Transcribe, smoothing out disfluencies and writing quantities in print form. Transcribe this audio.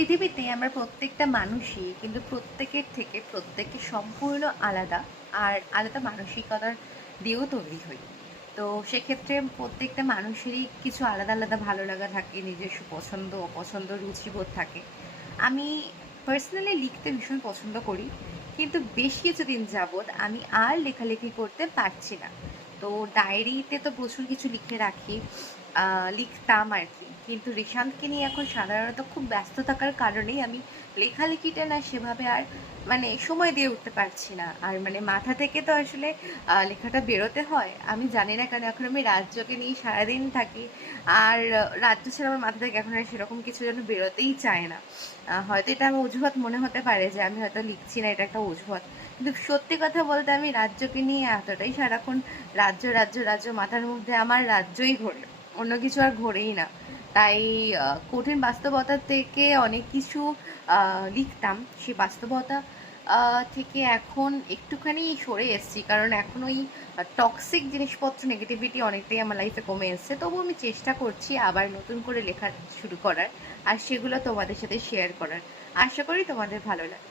পৃথিবীতে আমরা প্রত্যেকটা মানুষই কিন্তু প্রত্যেকের থেকে প্রত্যেকে সম্পূর্ণ আলাদা আর আলাদা মানসিকতার দিয়েও তৈরি হই। তো সেক্ষেত্রে প্রত্যেকটা মানুষেরই কিছু আলাদা আলাদা ভালো লাগা থাকে, নিজস্ব পছন্দ অপছন্দ রুচিবোধ থাকে। আমি পার্সোনালি লিখতে ভীষণ পছন্দ করি, কিন্তু বেশ কিছুদিন যাবৎ আমি আর লেখালেখি করতে পারছি না। তো ডায়েরিতে তো প্রচুর কিছু লিখে রাখি, লিখতাম আর কি। কিন্তু রিশান্তকে নিয়ে এখন সাধারণত খুব ব্যস্ত থাকার কারণেই আমি লেখালেখিটা না সেভাবে আর সময় দিয়ে উঠতে পারছি না। আর মাথা থেকে তো আসলে লেখাটা বেরোতে হয়। আমি জানি না কেন এখন আমি রাজ্যকে নিয়ে সারাদিন থাকি। আর রাজ্য ছাড়া আমার মাথা থেকে এখন আর সেরকম কিছু যেন বেরোতেই চায় না। হয়তো এটা আমার অজুহাত মনে হতে পারে যে আমি হয়তো লিখছি না, এটা একটা অজুহাত। কিন্তু সত্যি কথা বলতে আমি রাজ্যকে নিয়ে এতটাই সারাক্ষণ রাজ্য রাজ্য রাজ্য মাথার মধ্যে আমার রাজ্যই ঘোরে, অন্য কিছু আর ঘোরেই না। তাই কঠিন বাস্তবতা থেকে অনেক কিছু লিখতাম, সেই বাস্তবতা থেকে এখন একটুখানি সরে এসেছি, কারণ এখন ওই টক্সিক জিনিসপত্র নেগেটিভিটি অনেকটাই আমার লাইফে কমে এসেছে। তবু আমি চেষ্টা করছি আবার নতুন করে লেখা শুরু করার, আর সেগুলো তোমাদের সাথে শেয়ার করার। আশা করি তোমাদের ভালো লাগবে।